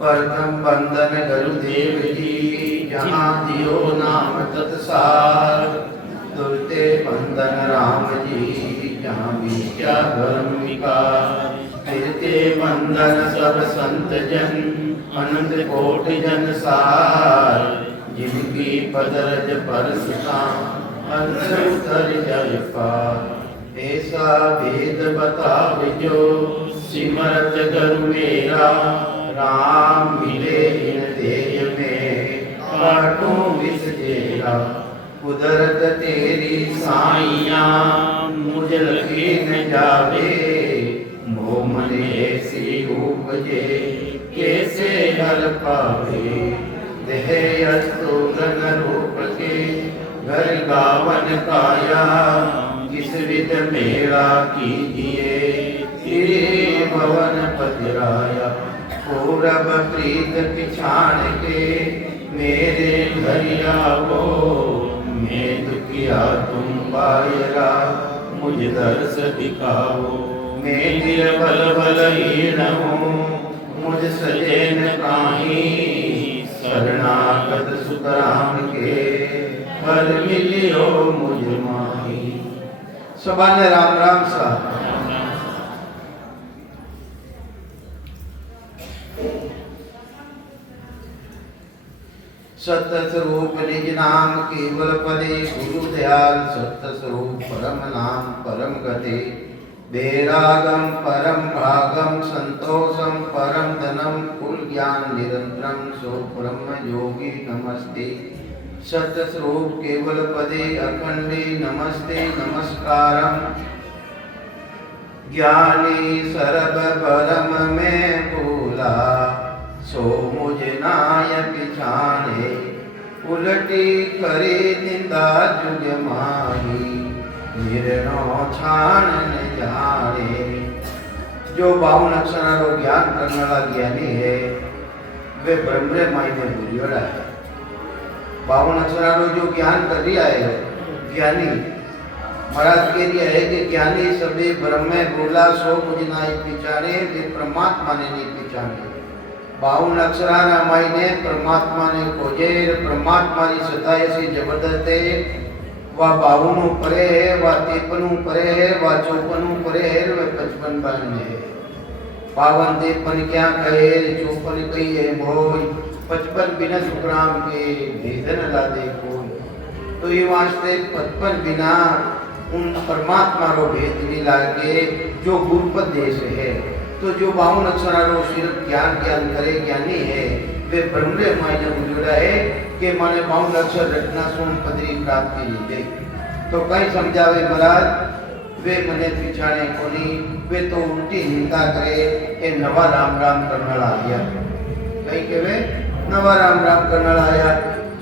परम बंदन गुरुदेव जी, जहाँ दियो नाम तत्सार। दुर्ते बंदन राम जी, जहाँ विद्या धर्म विकार। फिरते बंदन सब संत जन, अनंत कोटि जन सार। जिनकी पदरज परसता, अंश उतर जय पार। ऐसा वेद बताविजो, सिमरत गुरु मेरा। राम मिले इन देह में, काटूं विष तेरा। कुदरत तेरी साइया, मुझ लगे न जावे। मोह मन ऐसी उपजे, कैसे हर पावे। देह अस्तु गन रूप के, घर गावन काया। किस विध मेरा कीजिए, तेरे भवन पधराया। पूरब प्रीत पिछाड़ के, मेरे घर आओ। मैं दुखिया तुम बायरा, मुझ दर्श दिखाओ। मैं निर्बल बलहीन हूँ, मुझ सजे न काहीं। शरणागत सुतराम के, हर मिलियो मुझ माही। सबाने राम राम सा। सत्य स्वरूप निज नाम केवल पदे। गुरु दयाल सत्य स्वरूप परम नाम परम गते। वैरागम परम भागम, संतोषम परम धनम। कुल ज्ञान निरंतरम, सो ब्रह्म योगी नमस्ते। सत्य स्वरूप केवल पदे, अखंडे नमस्ते नमस्कारम। ज्ञानी सर्व परम में भूला, सो मुझ नाय पिछाने। उलटी करे निंदा जुग माही, निर्णो छान न जाने। जो 52 अक्षरों ज्ञान करने वाला ज्ञानी है, वे ब्रह्म माई में भूलियोड़ा है। 52 अक्षरों जो ज्ञान कर रिया है ज्ञानी, महाराज कह दिया है कि ज्ञानी सभी ब्रह्म में भूला, सो मुझ नाय पिछाने। वे परमात्मा ने नहीं पिछाने। 52 अक्षराना मायने परमात्मा ने खोजे। परमात्मा की सत्ता ऐसी जबरदस्त है। वह 52 परे है, वह 53 परे है, वह 54 परे है, वह 55 बन में है। 52 53 क्या कहे, 54 कही है मोय। 55 बिना सुखराम के, भेदन ला दे कोई। तो ये वास्ते 55 बिना उन परमात्मा रो भेद नहीं लागे, जो गुरुपद देश है। तो जो 52 अक्षरों सिर्फ ज्ञान करे ज्ञानी है, वे ब्रह्म मायने उजड़ा है कि माने 52 अक्षर रटना सुन पदरी प्राप्ति लीधे। तो कई समझावे महाराज, वे मने पिछाने कोनी। वे तो उल्टी निंदा करे, ये नवा राम राम करने आया। कहीं के वे नवा राम राम करने आया।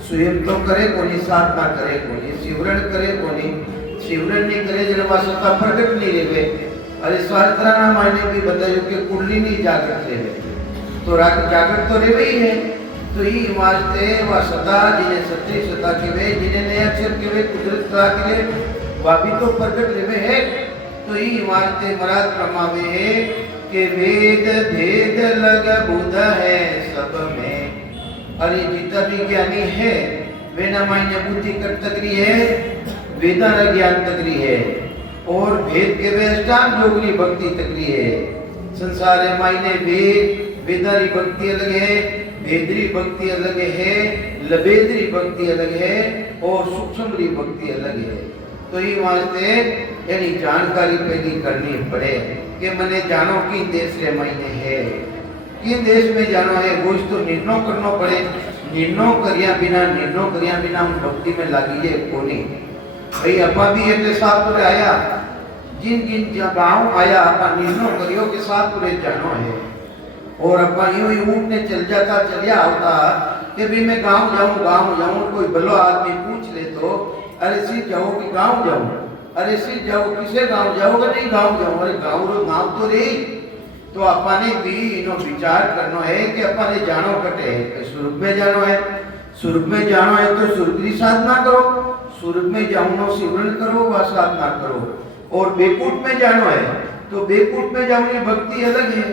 स्वयं तो करे कोनी, साधना करे कोनी, शिवरण करे कोनी। शिवरण नहीं करे जब सत्ता प्रकट नहीं रहे। अरे स्वास्थ्य मायने भी बताइए कि कुंडलिनी जागृत है, तो जागृत तो रे ही है। तो ये वास्ते वह सदा जिन्हें सत्य सत्ता के वे, जिन्हें नए अक्षर के वे, कुदरत का के वह भी तो प्रकट रे है। तो ये वास्ते महाराज प्रमावे है कि वेद भेद लग बुध है सब में। अरे जितना भी ज्ञानी है, वे न मायने बुद्धि कर तकरी है, वेदा ज्ञान तकरी है। और भेद के वेष्टान जोगरी भक्ति तकरी है। संसार मायने वेद वेदारी भक्ति अलग है, भेदरी भक्ति अलग है, लबेदरी भक्ति अलग है, और सूक्ष्मरी भक्ति अलग है। तो ये वास्ते यानी जानकारी पैदा करनी पड़े कि मने जानो किन देश रे मायने है, किन देश में जानो है। वो तो निर्णय करना पड़े। निर्णय करिया बिना हम भक्ति में लागी है कोनी। भाई अपा भी एक साथ पूरे आया, जिन जिन गाँव आया अपा निर्णय करियो के साथ पूरे जानो है। और अपा यूं ही ऊँटने चल जाता, चलिया होता कि भी मैं गाँव जाऊँ। कोई भलो आदमी पूछ ले तो अरे सीध जाओ कि गाँव जाऊँ, अरे सीध जाओ किसे गाँव जाओगे, नहीं गाँव जाऊँ। अरे गाँव रो गाँव तो रही। तो अपने भी इनो विचार करना है कि अपने जानो कटे है कि स्वर्ग में जानो है। स्वर्ग में जानो है तो स्वर्ग की साधना करो, स्वर्ग में जाऊनो सिमरन करो, वह साधना करो। और बेकूट में जानो है तो बेकूट में जाने भक्ति अलग है,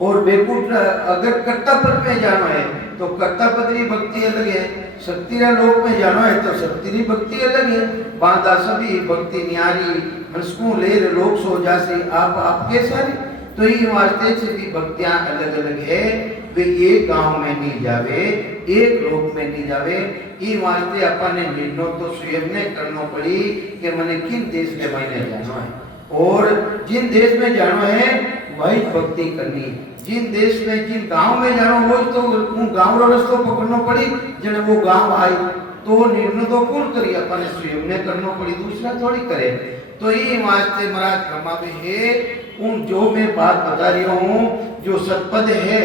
और बेकूट अगर कर्तापद में जाना है तो कर्तापदरी भक्ति अलग है, शक्तिरा लोक में जाना है तो शक्तिरी भक्ति अलग है। बांधा सभी भक्ति न्यारी हंसकू लेर लोक सो जासे आप आपके सारे, तो ये वास्ते से भी भक्तियां अलग अलग है। वे एक गांव में नहीं जावे, एक लोक में नहीं जावे। ये वास्ते अपन ने निर्णय तो स्वयं ने करना पड़ी कि मैंने किन देश के महीने जाना है, और जिन देश में जाना है वही भक्ति करनी। जिन देश में जिन गांव में जाना हो तो उन गांव रो रास्ता पकड़ना पड़ी। जने वो गांव आई तो वो निर्णय तो कौन करी, अपन स्वयं ने करना पड़ी, दूसरा थोड़ी करे। तो ये वास्ते महाराज फरमावे है, उन जो मैं बात बता रही हूँ, जो सतपद है,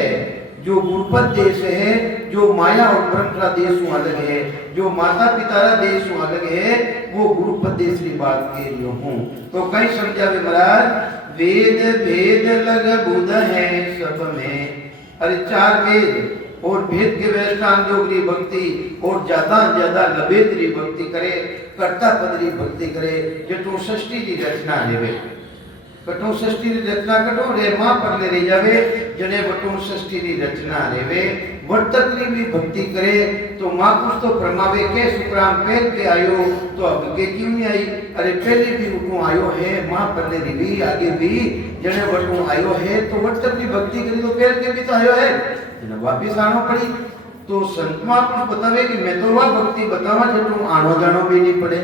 जो गुरुपद देश है, जो माया और ब्रह्म का देश अलग है, जो माता पिता का देश अलग है, वो गुरुपद देश की बात कह रही हूँ। तो कहीं समझावे महाराज, वेद भेद लग बुध है सब में। अरे चार वेद और भेद के व्यवस्थान जोगरी भक्ति और ज्यादा लबेदरी भक्ति करे, कर्ता पदरी भक्ति करे, जटो षष्ठी की रचना लेवे, कटो षष्ठी की रचना कटो रे मां पर ले जावे, जने वटो षष्ठी की रचना लेवे, वर्तकरी भी भक्ति करे। तो मां कुछ तो फरमावे के सुखराम पेट के आयो तो अब के क्यों नहीं आई। अरे पहले भी उठो आयो है, मां पर ले भी आगे भी जने वटो आयो है, तो वर्तक की भक्ति करी तो पेट के भी तो आयो है, जने वापिस आनो पड़ी। तो संत महापुरुष बतावे कि मैं तो वह भक्ति बतावा जो तुम आनो जानो भी नहीं पड़े।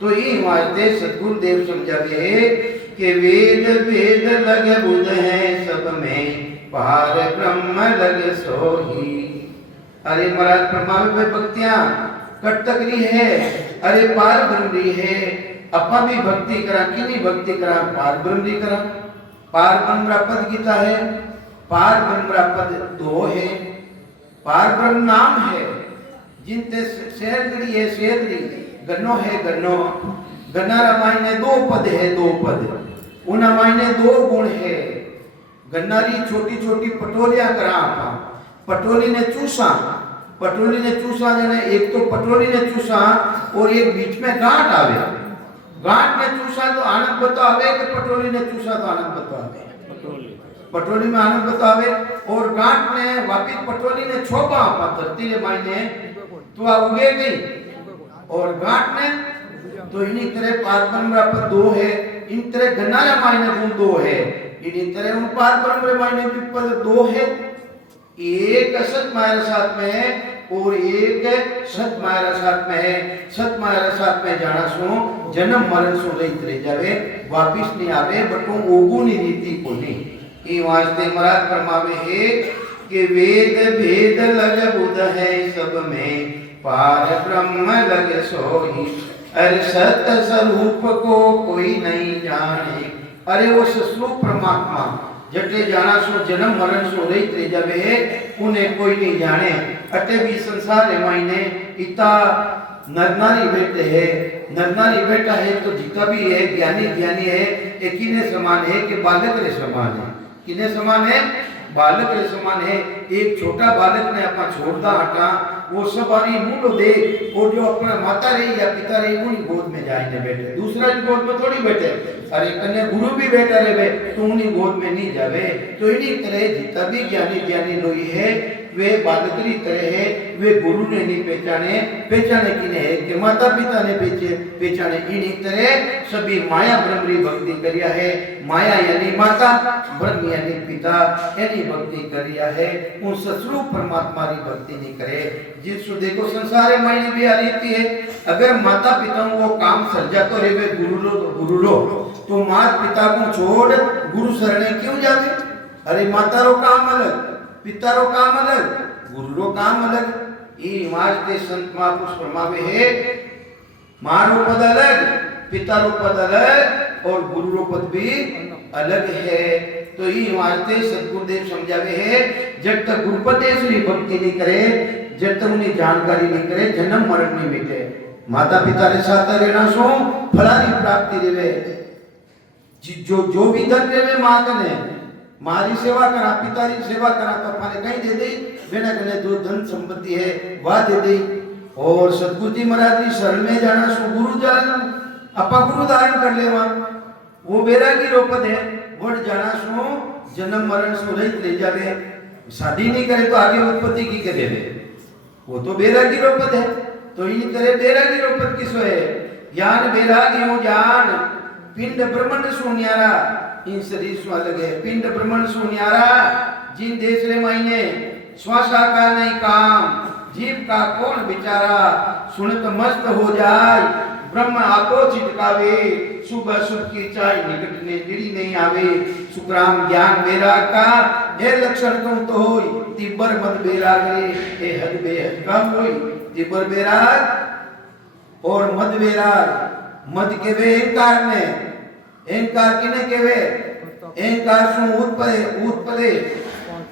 तो ये वास्ते सद्गुरु देव समझावे कि वेद वेद लग बुध है सब में, पार ब्रह्म लग सोही। अरे महाराज फरमावे भाई भक्तियां कटकरी है, अरे पार ब्रह्मरी है। अपा भी भक्ति करा, किनी भक्ति करा, पार ब्रह्मरी करा। पार ब्रह्म पद गीता है, पार ब्रह्म पद दो है। पार ब्रह्म नाम है, जिनते शेरगड़ी है शेरगड़ी, गन्नो है गन्नो, गन्ना रामायण में दो पद है, दो पद, उन रामायण में दो गुण है। गन्नारी छोटी छोटी पटोलियां करा, पटोली ने चूसा, पटोली ने चूसा जने एक तो पटोली ने चूसा और एक बीच में गांठ आवे, गांठ ने चूसा तो आनंद बतावे कि पटोली ने चूसा तो आनंद बतावे, पटोली में आनंद बतावे। और गांठ ने वापिस पटोली ने छोपा आपा धरती ने मायने तो आ उगे गई, और गांठ ने तो इन्हीं तरह पार ब्रह्म पर दो है, इन तरह गन्नारा मायने गुण दो है, इन्हीं तरह उन पार ब्रह्म मायने भी पद दो है। एक असत माया साथ में है और एक सत माया साथ में है। सत माया साथ में जाना सो जन्म मरण सो रही जावे, वापिस नहीं आवे, बटो ओगुनी रीति को नहीं। ये वास्ते महाराज फरमावे है कि वेद भेद लग बुध है सब में, पार ब्रह्म लग सोही। अरे सत स्वरूप को कोई नहीं जाने। अरे वो स्वरूप परमात्मा जटे जाना सो जन्म मरण सो रही रे जावे, उन्हें कोई नहीं जाने। अटे भी संसार रे मायने इता नरनारी बेटे है, नरनारी बेटा है तो जितना भी है ज्ञानी ज्ञानी है, एक ही ने समान है कि बालक रे समान है। किने समान है? बालक रे समान है। एक छोटा बालक ने अपना छोड़ता हटा, वो सब आनी मूल दे, और जो अपना माता रही या पिता रही उन्हीं गोद में जाएंगे बैठे, दूसरा गोद में थोड़ी बैठे। अरे कन्या गुरु भी बैठा रहे तो उन्हीं गोद में नहीं जावे। तो इन्हीं तरह जितना भी ज्ञानी ज्ञानी लोग है वे बालकरी तरह है, वे गुरु ने नहीं पहचाने, पहचाने किने है कि माता पिता ने पहचाने। इन्हीं तरह सभी माया ब्रह्मरी भक्ति करिया है। माया यानी माता, ब्रह्म यानी पिता, यानी भक्ति करिया है। उन सस्वरूप परमात्मा की भक्ति नहीं करे। जिसको देखो संसार मायने भी आ रही है। अगर माता पिता को काम सर्जा तो रे गुरु लो, तो माता पिता को छोड़ गुरु शरणे क्यों जावे? अरे माता रो काम अलग, पिता रो काम अलग, गुरु रो काम अलग। ये वास्ते संत महापुरुष फरमावे है, मां रो पद अलग, पिता रो पद अलग और गुरु रो पद भी अलग है। तो ये वास्ते सतगुरुदेव समझावे है, जब तक गुरुपदेश की भक्ति नहीं करे, जब तक उन्हें जानकारी नहीं करे, जन्म मरण नहीं मिटे। माता पिता रे साथ रहना सो फलानी प्राप्ति रेवे। जो भी धन रेवे मां कने, मारी सेवा करा, पिता की सेवा करा तो अपने कहीं दे दे, बिना कने जो धन संपत्ति है वह दे दे। और सतगुरु जी महाराज जी शरण में जाना सो गुरु जान, अपा गुरु धारण कर लेवा, वो बैरागी रूपद है। वड जाना सो जन्म मरण सो रहित ले जावे। शादी नहीं करे तो आगे उत्पत्ति की करे, वो तो बैरागी रो पद है, तो इन करे बैरागी रो पद किसो है। ज्ञान बैरागी हो ज्ञान पिंड ब्रह्मांड सो न्यारा, इन शरीर सो अलग है। पिंड ब्रह्मांड सो न्यारा, जिन देश रे मायने श्वासा का नहीं काम, जीव का कौन बिचारा, सुनत मस्त हो जाए ब्रह्म आपो चिटकावे, सुबह सुख की चाय निकट ने निरी नहीं आवे। सुखराम ज्ञान बैराग का ये लक्षण कौन तो होई, तिब्बर मत बैराग रे ए हद बेहद का होई। तिब्बर बैराग और मद बैराग, मद के वे अहंकार ने, अहंकार किने के वे, अहंकार सु उत्पले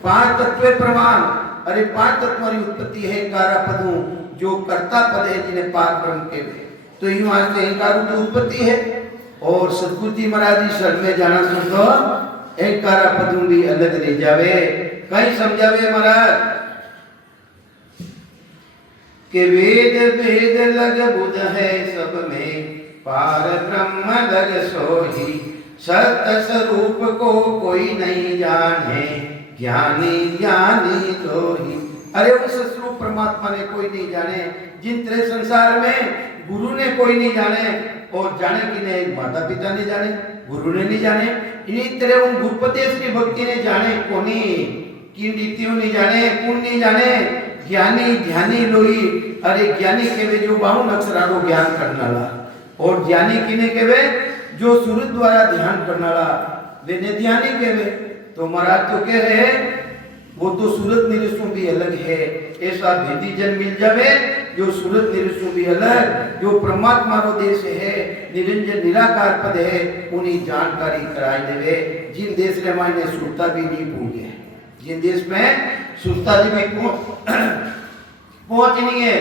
पांच तत्व प्रमाण। अरे पांच तत्व की उत्पत्ति है कारा पदों, जो कर्ता पद है जिन्हें पार ब्रह्म के वे, तो इन वास्ते अहंकार की उत्पत्ति है। और सतगुरु जी महाराज जी शरण में जाना सुन तो अहंकार पदों भी अलग रह जावे। कहीं समझावे महाराज के वेद वेद लग बुध है सब में, पार ब्रह्म लग सोही, सत्य स्वरूप को कोई नहीं जाने, ज्ञानी ज्ञानी तो ही। अरे उस स्वरूप परमात्मा ने कोई नहीं जाने, जिन तेरे संसार में गुरु ने कोई नहीं जाने, और जाने कि ने माता पिता ने जाने, गुरु ने नहीं जाने, इन्हीं तेरे उन गुरुपदेश की भक्ति ने जाने कोनी, किन रीतियों नहीं जाने, कौन नहीं जाने, ज्ञानी ध्यानी लोई। अरे ज्ञानी के वे जो 52 अक्षरारो ज्ञान करने वाला, और ज्ञानी किने के वे जो सूरज द्वारा ध्यान करने वाला, वे ने ध्यानी के वे। तो महाराज तो कह रहे वो तो सूरज निरसों भी अलग है। ऐसा भेदी जन मिल जावे जो सूरज निरसों भी अलग, जो परमात्मा रो देश है, निरंजन निराकार पद है, उन्हीं जानकारी कराई देवे। जिन देश रे मायने सुरता भी नहीं पूगे, जिन देश में सुरता भी पहुंचनी है,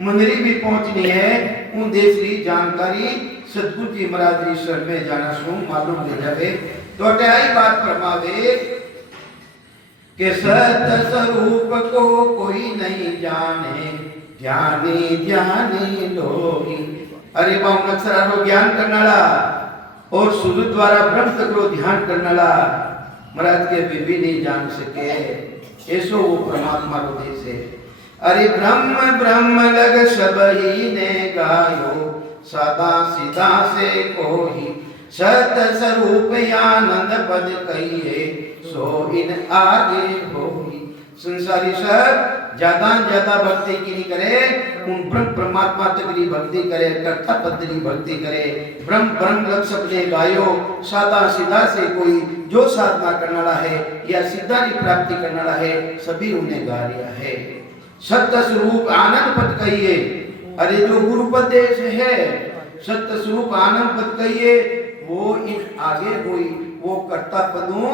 मंदिरी भी पहुंचनी है, उन देश की जानकारी सतगुरु जी महाराज जी शरण में जाना सो मालूम ले जावे। तो आई बात फरमावे कि सत्य स्वरूप को कोई नहीं जाने, ज्ञानी ज्ञानी लोगी। अरे 52 अक्षरारो ज्ञान करनाला और सूरज द्वारा ब्रह्म तक रो ध्यान करनाला महाराज के भी नहीं जान सके, ऐसो वो परमात्मा रो देश है। अरे ब्रह्म ब्रह्म लग सब ही ने गायो, सदा सीधा से कोई, सत्य स्वरूप आनंद पद कहिए, सो इन आगे होगी। संसारी सब ज्यादा भक्ति की नहीं करे, उन ब्रह्म परमात्मा तक की भक्ति करे, कर्ता पद की भक्ति करे। ब्रह्म ब्रह्म लग सबने गायो, सादा सीधा से कोई जो साधना करने वाला है या सिद्धा की प्राप्ति करने वाला है, सभी उन्हें गा लिया है। सत्य स्वरूप आनंद पद कहिए। अरे जो गुरुपदेश है सत्य स्वरूप आनंद पद कहिए, वो इन आगे हुई, वो कर्ता पदों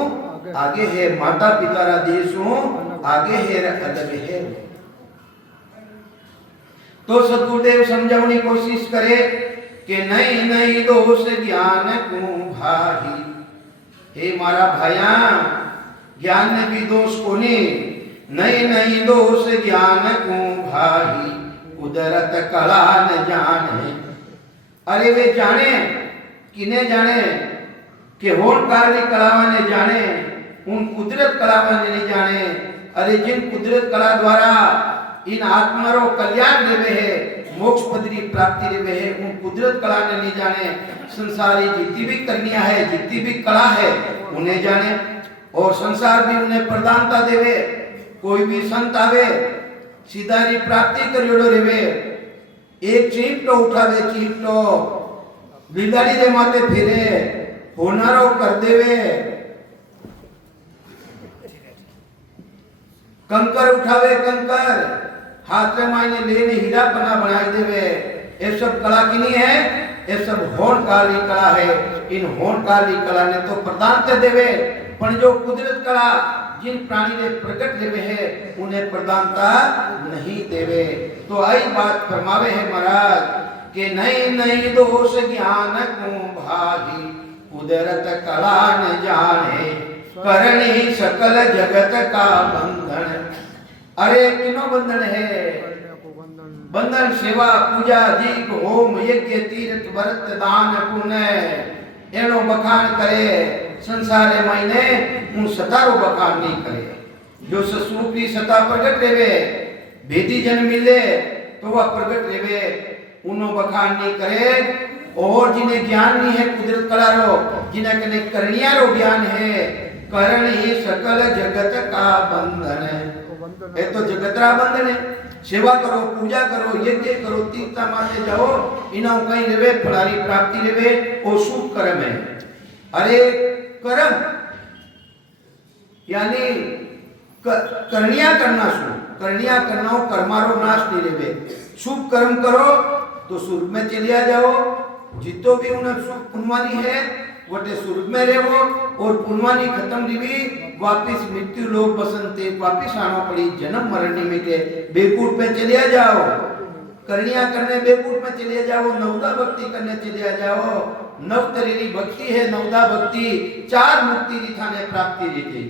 आगे है, माता पिता रा देशों आगे है, अलग है। तो सतगुरुदेव समझाने की कोशिश करे कि नहीं नहीं दोष ज्ञान को भाई। हे मारा भाया, ज्ञान ने भी दोष कोने, नहीं नहीं दोष ज्ञान को भाई, कुदरत कला न जाने। अरे वे जाने किने जाने कि होनकार ने कलावा ने जाने, उन कुदरत कलावा ने नहीं जाने। अरे जिन कुदरत कला द्वारा इन आत्मारो कल्याण देवे है, मोक्ष पद की प्राप्ति देवे है, उन कुदरत कला ने नहीं जाने। संसारी जितनी भी करनिया है, जितनी भी कला है, उन्हें जाने, और संसार भी उन्हें प्रदानता देवे। कोई भी संत आवे सीधा री प्राप्ति करियोड़ो रेवे, एक चीपटो उठावे, चीपटो बिलाड़ी दे माथे फिरे, होनारो कर देवे, कंकर उठावे, कंकर हाथ में मायने लेने हीरा बना बनाए देवे। ये सब कला की नहीं है, ये सब होन काली कला है। इन होन काली कला ने तो प्रदान कर देवे, पर जो कुदरत कला जिन प्राणी ने प्रकट देवे है, उन्हें प्रदानता नहीं देवे। तो आई बात फरमावे है महाराज कि नहीं नहीं दोष ज्ञान को भागी, कुदरत कला न जाने, करणी सकल जगत का बंधन। अरे किनो बंधन है? बंधन सेवा पूजा दीप होम यज्ञ तीर्थ व्रत दान पुण्य एनो बखान करे, संसार मायने हूँ सतारो बखान नहीं करे। जो ससुर की सता प्रगट रेवे भेदी जन मिले तो वह प्रगट रेवे उनो बखान नहीं करे। और जिन्हें ज्ञान नहीं है कुदरत कलारो जिन्हें कने करनिया रो ज्ञान है करण ही सकल जगत का बंधन है। तो जगतरा बंधन है। सेवा करो पूजा करो यज्ञ करो तीर्था माते जाओ इना कहीं रेवे फलारी प्राप्ति रेवे वो शुभ कर्म है। अरे कर्म यानी करनिया करना शुभ करनिया करना कर्मारो नाश नहीं रेवे। शुभ कर्म करो तो स्वर्ग में चलिया जाओ। जितो भी उन्हें शुभ पुण्यवानी है वटे स्वर्ग में रहो और पुण्यवानी खत्म रिवी वापिस मृत्यु लोक बसंते वापिस आना पड़ी जन्म मरण निमित्ते बेकूट में चलिया जाओ। करनिया करने बेकूट में चलिया जाओ। नवदा भक्ति करने चलिया जाओ। नवतरीनी भक्ति है नवदा भक्ति चार मुक्ति री थाने प्राप्ति रीति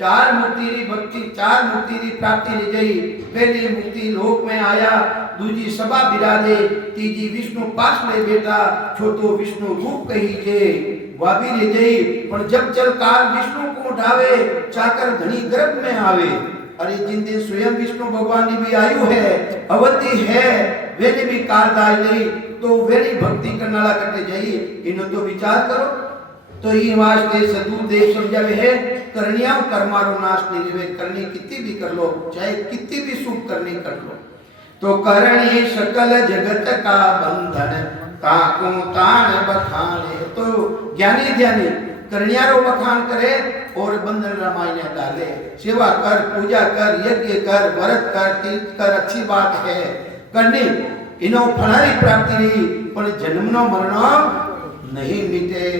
चार मुक्ति री भक्ति चार मुक्ति री प्राप्ति री गई। पहली मुक्ति लोक में आया दूजी सभा बिराजे तीजी विष्णु पास में बेटा छोटो विष्णु रूप कही जे वाबी रे गई। पर जब चल काल विष्णु को उठावे चाकर धनी गर्भ में आवे। अरे जिन दिन स्वयं विष्णु भगवान ने भी आयु है अवधि है वे ने भी काल दाय गई तो वेरी भक्ति करने वाला करते जाइए इन्हों तो विचार करो। तो ये वास्ते सदगुरु देव समझावे है करनिया कर्मारो नाश नहीं रे। करनी कितनी भी कर लो चाहे कितनी भी शुभ करनी कर लो। तो करण ही सकल जगत का बंधन ताको तान बखाने। तो ज्ञानी ज्ञानी करनियारो बखान करे और बंधन रामायण डाले। सेवा कर पूजा कर यज्ञ कर व्रत कर तीर्थ कर अच्छी बात है करनी इनो फलारी प्राप्ति नहीं पर जन्मनो मरणो नहीं मिटे।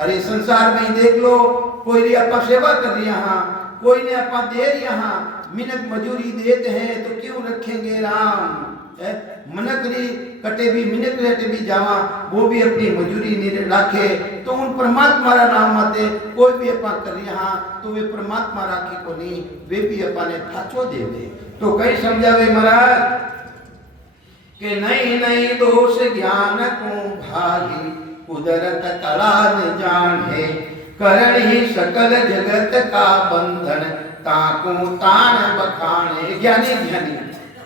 अरे संसार में देख लो कोई ने अपा सेवा कर रही यहाँ कोई ने अपा दे यहाँ मिनक मजूरी देते हैं तो क्यों रखेंगे राम। मनकरी कटे भी मिनक रहते भी जावा वो भी अपनी मजूरी नहीं रखे तो उन परमात्मा रा नाम आते कोई भी अपा कर यहाँ तो वे परमात्मा राखी को नहीं वे भी अपा ने ठाचो देवे। तो कई समझावे महाराज के नहीं नहीं दोष ज्ञान को भाई कुदरत कला न जाने करण ही सकल जगत का बंधन ताको तान बखाने। ज्ञानी ज्ञानी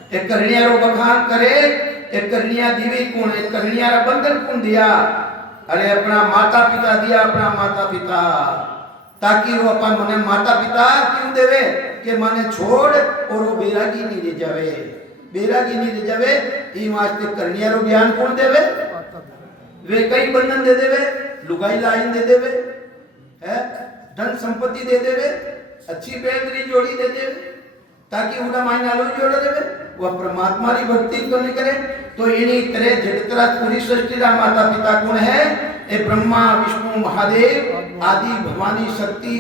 एक करनिया रो बखान करे एक करनिया दिवी कौन एक करनिया रा बंधन कौन दिया। अरे अपना माता पिता दिया अपना माता पिता ताकि वो अपन मने माता पिता क्यों देवे कि मने छोड़ और वो बैरागी नहीं रह जावे बैरागी नहीं रह जावे। ई वास्ते करनिया रो ज्ञान कौन देवे वे कई बंधन दे देवे लुगाई लाइन दे देवे है धन संपत्ति दे देवे अच्छी बेहतरी जोड़ी दे देवे ताकि उनका मायना लो जोड़ देवे वह परमात्मा की भक्ति तो नहीं करे। तो इन्हीं तरह जगतरा पूरी सृष्टि का माता पिता कौन है ए ब्रह्मा विष्णु महादेव आदि भवानी शक्ति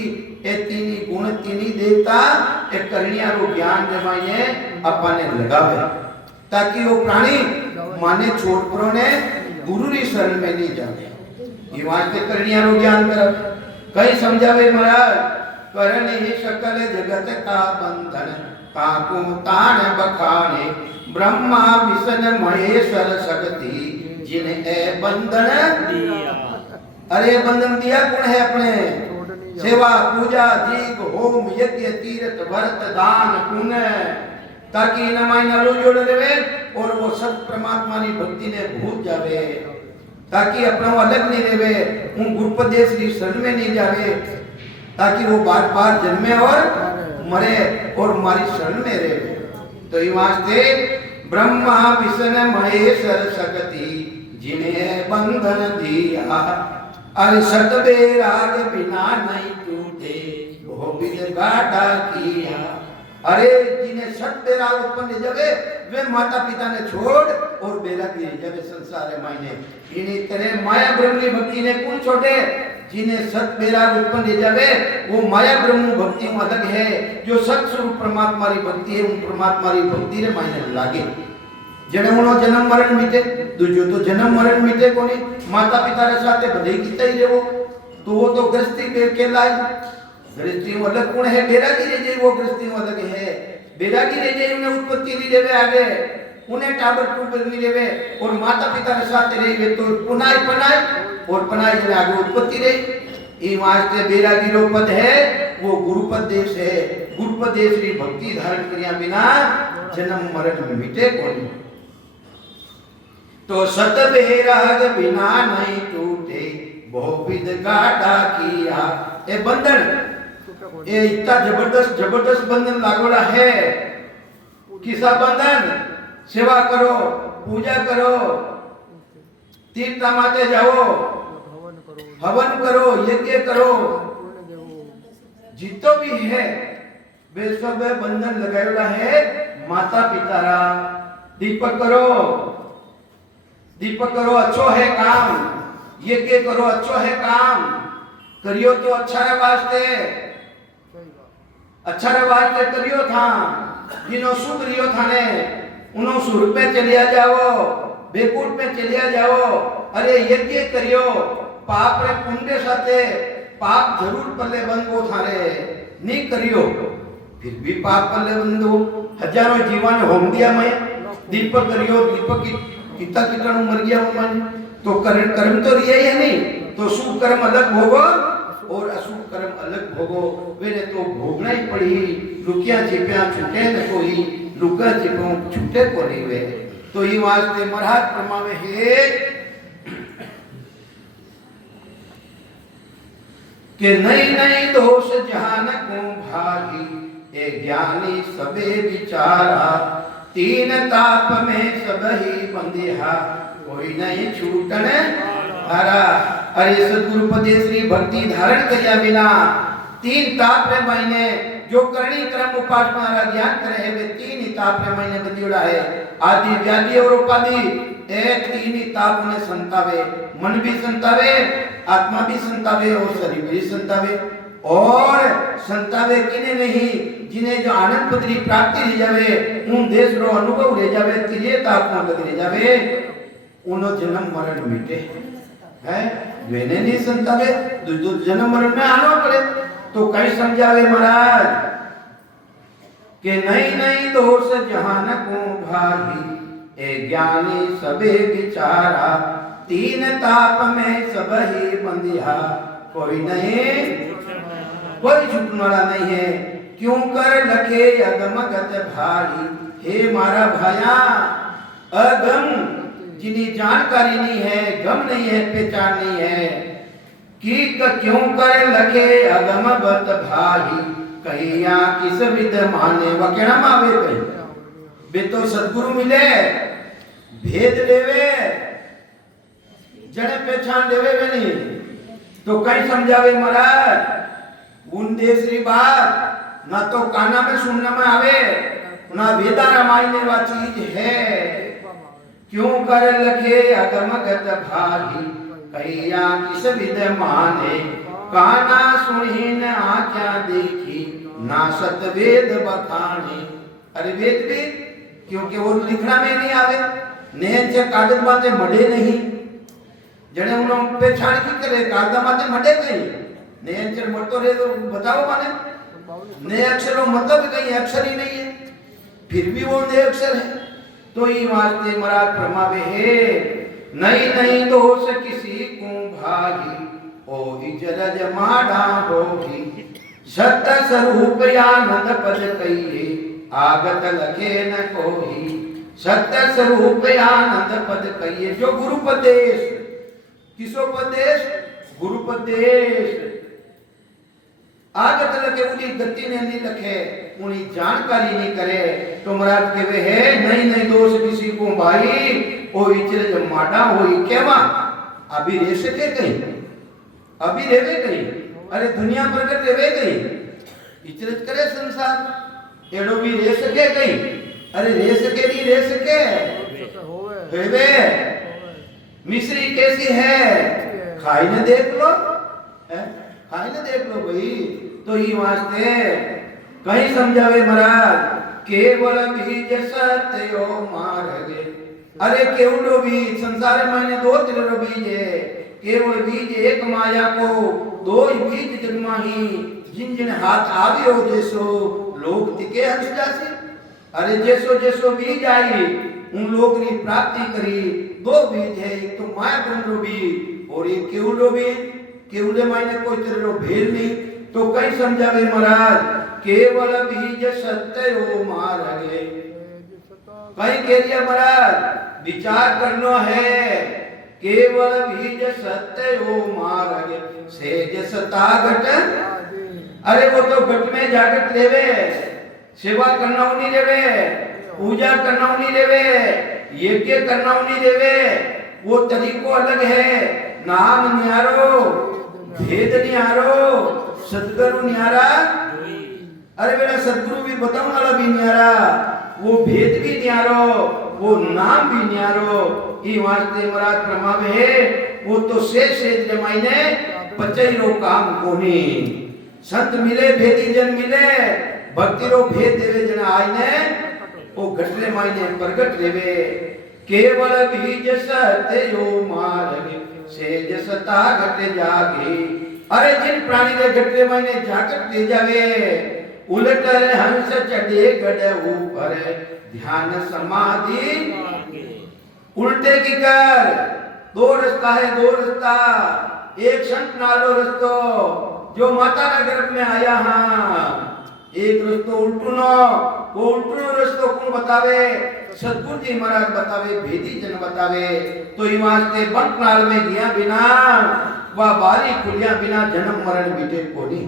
ए तीनी गुण तीनी देवता ए करनिया रो ज्ञान जमाइए अपने लगावे ताकि वो प्राणी माने छोड़ परो ने गुरु री शरण में नहीं जावे। ये वास्ते करनिया रो ज्ञान कर कई समझावे महाराज करण ही सकल जगत का बंधन ताको तान बखाने ब्रह्मा विष्णु महेश्वर शक्ति जिन्हें बंधन दिया। अरे बंधन दिया कौन है अपने सेवा पूजा दीप होम यज्ञ तीर्थ व्रत दान पुण्य ताकि इन मायना लो जोड़ देवे और वो सब परमात्मा की भक्ति ने भूल जावे ताकि अपना अलग नहीं रेवे उन गुरुपदेश की शरण में नहीं जावे ताकि वो बार बार जन्मे और मरे और हमारी शरण में रहे। तो ये वास्ते ब्रह्मा विष्णु महेश्वर शक्ति जिन्हें बंधन दिया। अरे सतबे राग बिना नहीं टूटे वो बिन गाढ़ा किया। अरे जिन्हें सत बेराग उत्पन्न जावे वे माता पिता ने छोड़ और बेरागी जावे संसार मायने। इन्हीं तरह माया ब्रह्म की भक्ति ने कौन छोड़े जिन्हें सत बेराग उत्पन्न जावे वो माया ब्रह्म भक्ति में अलग है। जो सत स्वरूप परमात्मा की भक्ति है उन परमात्मा की भक्ति रे मायने लागे जने उनो जन्म मरण मिटे दूजो तो जन्म मरण मिटे कोनी माता पिता रे साथे भले कीता ही रेवो तो वो तो गृहस्थी पे के लाई गृहस्थी अलग कौन है बेरागी रे जे वो गृहस्थी अलग है। बेरागी रे जे उन्हें उत्पत्ति नहीं देवे आगे उन्हें टाबर टूबर नहीं देवे और माता पिता रे साथे रही तो पुनाई पनाई और पनाई जने आगे उत्पत्ति रही ये वास्ते बेरागीरो पद है वो गुरुपद देश है। गुरुपद देश री भक्ति धारण करिया बिना जन्म मरण मिटे कोनी। तो सत बेराग बिना नहीं टूटे बहुविध गाढ़ा किया। ए बंधन ये इतना जबरदस्त बंधन लागोड़ा है। किसा बंधन? सेवा करो, पूजा करो, तीर्थ माते जाओ, हवन करो, यज्ञ करो, जितो भी है वे सब बंधन लगाएला है माता पिता रा। दीपक करो अच्छो है काम, यज्ञ करो अच्छो है काम, करियो तो अच्छा रे वास्ते करियो था। जिनो सुख रियो थाने उनो सुर पे चलिया जाओ, बेकूट पे चलिया जाओ। अरे यज्ञ करियो, पाप रे पुण्य साथे पाप जरूर पल्ले बंदो थारे नहीं करियो फिर भी पाप पल्ले बंदो। हजारों जीवन होम दिया मैं दीपक करियो, दीपक कितना कीटाणु मर गया मन। तो कर्म तो रिया ही है नहीं। तो शुभ कर्म अलग भोगो और अशुभ कर्म अलग भोगो। वेने तो भोगना ही पड़ी। लुकिया छिपिया छूटे न कोई, लुका छिपो छूटे को नहीं वे। तो ये वास्ते महाराज प्रमावे है कि नहीं दोष जहान को भागी, ए ज्ञानी सबे विचारा। तीन ताप में सब ही बंदिहा, कोई नहीं छूटन हारा। अरे सदगुरु पदे श्री भक्ति धारण करिया बिना तीन ताप रे महीने जो करणी क्रम उपासना ज्ञान करे है वे तीन ही ताप रे महीने बंदियोड़ा है। आदि व्याधि और उपाधि एक तीन ही ताप ने संतावे। मन भी संतावे, आत्मा भी संतावे और शरीर भी संतावे। और संतावे किने नहीं जिन्हें जो आनंद पदरी प्राप्ति ले जावे, उन देश रो अनुभव ले जावे, तिरे ताप में ले जावे, उनो जन्म मरण मिटे है। वेने नहीं संतावे दो जन्म मरण में आना पड़े। तो कई समझावे महाराज कि नहीं दोष जहान को भागी, ए ज्ञानी सबे विचारा। तीन ताप में सब ही बंदिया, कोई छूटने वाला नहीं है। क्यों कर लखे अगम गत भाई, हे मारा भाया अगम जिन्हें जानकारी नहीं है, गम नहीं है, पहचान नहीं है कि क्यों कर लखे अगम बत भाई। कहिया किस विद माने वकेणा मावे कहीं बे तो सदगुरु मिले भेद लेवे जने पहचान लेवे वे नहीं। तो कहीं समझावे महाराज उन देशरी बात ना तो काना में सुनने में आवे ना वेदा रामायण में वह चीज है। क्यों कर लखे अगमगत भारी, कहिया किस विद माने। काना सुनी न आख्या देखी, ना सत वेद बखानी। अरे वेद भी क्योंकि वो लिखना में नहीं आवे, ने कागज माते मडे नहीं। जने उन्होंने पहचान की करे कागज माते मडे गई ने अक्षर मरतो रहे तो बताओ माने ने अक्षरों मतलब कहीं अक्षर ही नहीं है, फिर भी वो ने अक्षर है। तो ये वास्ते महाराज फरमावे है नहीं दोष किसी को भागी, ओ इजरज माडा होगी। सत्य स्वरूप आनंद पद कहिए, आगत लखे न कोई। सत्य स्वरूप आनंद पद कहिए। जो गुरुपदेश किसोपदेश गुरुपदेश आगत लखे उनकी गति ने नहीं लखे, उनकी जानकारी नहीं करे। तो महाराज कहवे है नहीं दोष किसी को भाई, ओ इचरे जब माडा होई केवा अभी रह सके कहीं, अभी रहवे कहीं। अरे दुनिया प्रकट रहवे कहीं, इचरत करे संसार एडो भी रह सके कहीं। अरे रह सके नहीं रह सके हेवे। मिश्री कैसी है खाई ने देख लो, खाई ने देख लो भाई। तो ये वास्ते कहीं समझावे महाराज केवल बीज सत्यो मार्गे। अरे केवलो बीज संसार में दो तिरो बीज है, केवल बीज एक माया को दो बीज जगमाही। जिन जिन हाथ आवियो जैसो लोग तिके हंस जासे। अरे जैसो बीज आई उन लोग ने प्राप्ति करी। दो बीज है, एक तो माया ब्रह्म बीज और एक केवलो बीज। के उले मायने कोई तेरे भेद नहीं। तो कई समझावे महाराज केवल बीज सत्य ओ मारगे। कई कह दिया महाराज विचार करना है केवल बीज सत्य ओ मारगे सेज सता घट। अरे वो तो घट में जागत लेवे, सेवा करना नहीं लेवे, पूजा करना नहीं लेवे, यज्ञ करना नहीं लेवे, वो तरीको अलग है। नाम न्यारो, भेद न्यारो, सदगुरु न्यारा। अरे बेटा सदगुरु भी बताऊं वाला भी न्यारा, वो भेद भी न्यारो, वो नाम भी न्यारो। ई वास्ते महाराज प्रमावे वो तो से जमाइने पचई रो काम कोनी। संत मिले भेदी जन मिले, भक्ति रो भेद देवे जन आईने ओ घटले मायने प्रगट लेवे। केवल बीज सत्य यो मार्ग सेज सता घटे जागे। अरे जिन प्राणी रे घटले मायने जागत ले जावे उलट हंस चढ़े गढ़ ऊपर ध्यान समाधि। उल्टे की कर दो रास्ता है, दो रास्ता। एक संत नालो रस्तो जो माता ना गर्भ में आया हां, एक रस्तो उल्टूनो, वो उल्टूनो रस्तो कौन बतावे? सतगुरु जी महाराज बतावे, भेदी जन बतावे। तो ई वास्ते बंक नाल में गया बिना वा बारी खुलिया बिना जन्म मरण बीते कोनी।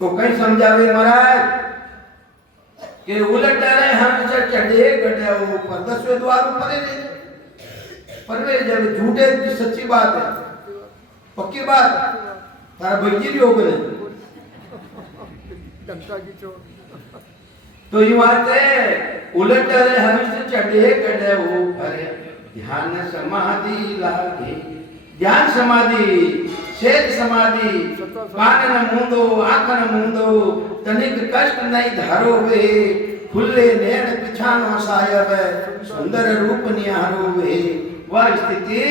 तो कहीं समझावे महाराज के उलट रहे हम से चढ़े गड्ढे ऊपर 10वें द्वार ऊपर है। पर वे जब झूठे सच्ची बात है, पक्की बात तारा बंजीरी हो गए। तो ये बात है उलट रहे हम से चढ़े गड्ढे ऊपर ध्यान समाधि लागे। ध्यान समाधि, शेष समाधि, कान न मूंदो, आंख न मूंदो, तनिक कष्ट नहीं धारो वे, खुले नैन पिछानो सायब, सुंदर रूप निहारो वे। वह स्थिति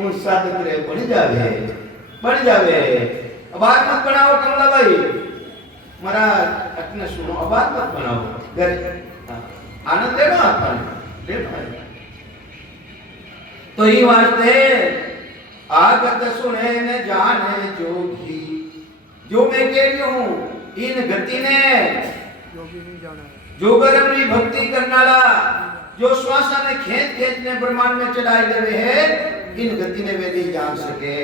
उन साधक रे बढ़ जावे, बढ़ जावे। अब आग मत बनाओ कमला भाई, महाराज अपने सुनो, अब आग मत बनाओ, आनंद ले लो आप, ले लो। तो ये वास्ते आगत सुने न जाने जोगी। जो मैं कह रही हूं इन गति ने जो गरमनी भक्ति करनाला, जो श्वासा ने खेच ने ब्रह्मांड में चढ़ाई देवे है, इन गति ने वे नहीं जान सके।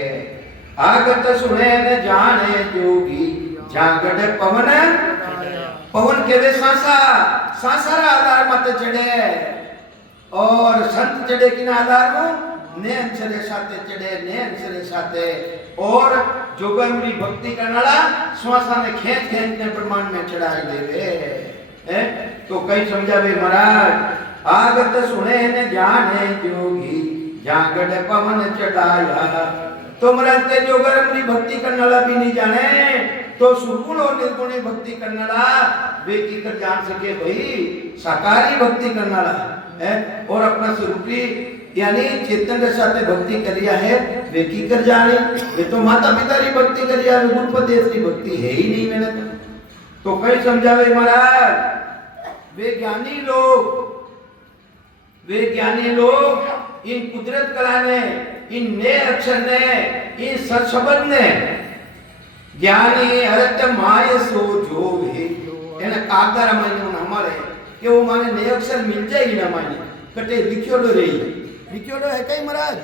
आगत सुने न जाने जोगी जागड़ पवन। पवन के वे सांसा, सांसारा आधार मत चढ़े और संत चढ़े किन आधार में नैन सरे साथे चढ़े, नैन सरे साथे। और जोगमरी भक्ति करनाला श्वासा ने खेच ने ब्रह्मांड में चढ़ाई देवे है। तो कई समझावे महाराज आगत सुने न जाने जोगी जागड़ पवन चढ़ाया। तो महाराज ते जोगमरी भक्ति करनाला भी नहीं जाने, तो सुगुण और निर्गुणी भक्ति करनाला वे की कर जान सके भाई साकारी भक्ति करनाला है। और अपना स्वरूपी यानी चेतन के साथ भक्ति करिया है वे की कर जाने। वे तो माता पिता री भक्ति करिया, वे गुरुपदेश की भक्ति है ही नहीं मैंने। तो कई समझावे महाराज वे ज्ञानी लोग, वे ज्ञानी लोग इन कुदरत कला ने, इन नए अक्षर ने, इन सत्शब्द ने ज्ञानी हरत माय सो जो है एने कागदार माने हमारे कि वो माने नए अक्षर मिल जाए ही ना माने कटे लिखियोडो रही। लिखियोडो है कहीं महाराज?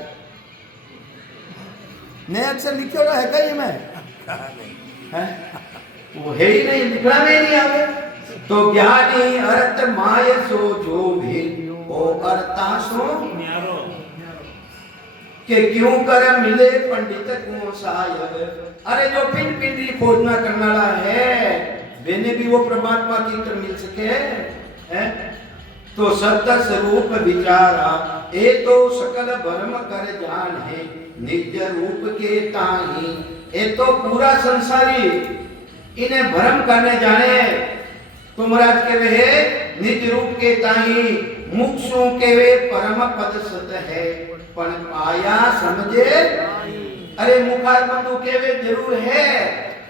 नए अक्षर लिखियोडो है कहीं में? है वो है ही नहीं, लिखना में नहीं आवे। तो ज्ञानी अर्थ माय सो जो भी ओ अर्था सो के क्यों कर मिले पंडित को सायब। अरे जो पिंड पिंडी खोजना करनाला है वेने भी वो परमात्मा की कर मिल सके है। तो सत्य स्वरूप विचारा ए तो सकल भरम कर जान है निज रूप के ताही। ए तो पूरा संसारी इन्हें भरम करने जाने। तो महाराज के वे निज रूप के ताही मुक्षों के वे परम पद सत है पण पाया समझे। अरे मुखार बंधु के वे जरूर है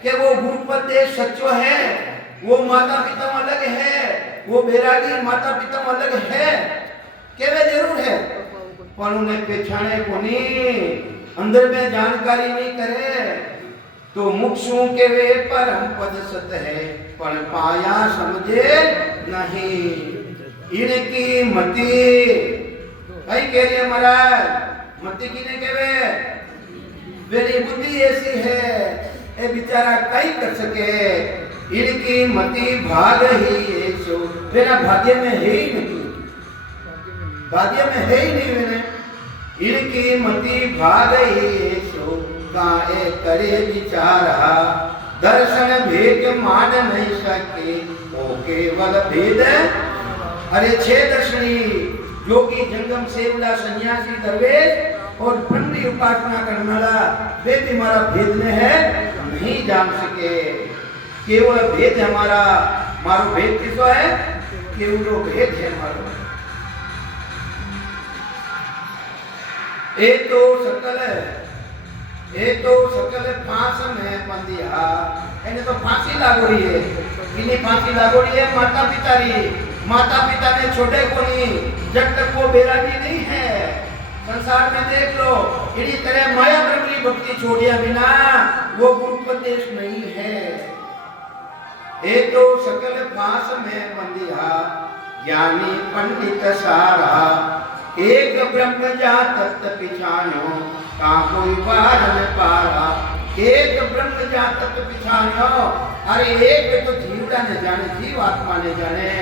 कि वो गुरुपदेश सच्चो है, वो माता पिता अलग है, वो बैरागी माता पिता अलग है के वे जरूर है, पर उन्हें पहचाने को नहीं, अंदर में जानकारी नहीं करे। तो मुक्षु के वे परम पद सत है पण पाया समझे नहीं। इनकी मति कई कह रही है महाराज, मति किने कहवे, मेरी बुद्धि ऐसी है ये बेचारा कई कर सके। इनकी मति भाग ही ऐसो, मेरा भाग्य में है ही नहीं, भाग्य में है ही नहीं मैंने। इनकी मति भाग ही ऐसो काहे करे विचारा, दर्शन भेद मान नहीं सके वो केवल भेद। अरे छह दर्शनी योगी जंगम सेवला सन्यासी दरवेश और ब्रह्म की उपासना करने वाला वे भी हमारा भेद में है नहीं जान सके। केवल भेद है हमारा, मारो भेद किसो है, केवल भेद है हमारो। एक तो सकल फांस में बंदिया, इन्हें तो फांसी लागोड़ी है, इन्हें फांसी लागोड़ी है माता पिता री। माता पिता ने छोटे को नहीं, जब तक वो बैरागी नहीं है। संसार में देख लो, इसी तरह माया ब्रह्म की भक्ति छोड़िया बिना वो गुरुपदेश नहीं है। एक तो सकल फांस में बंदिया, ज्ञानी पंडित सारा, एक ब्रह्म जा तत्त पिछानो का कोई पार न पारा। एक ब्रह्म जा तत्त पिछानो, अरे एक तो जीवड़ा ने जाने, जीवात्मा ने जाने।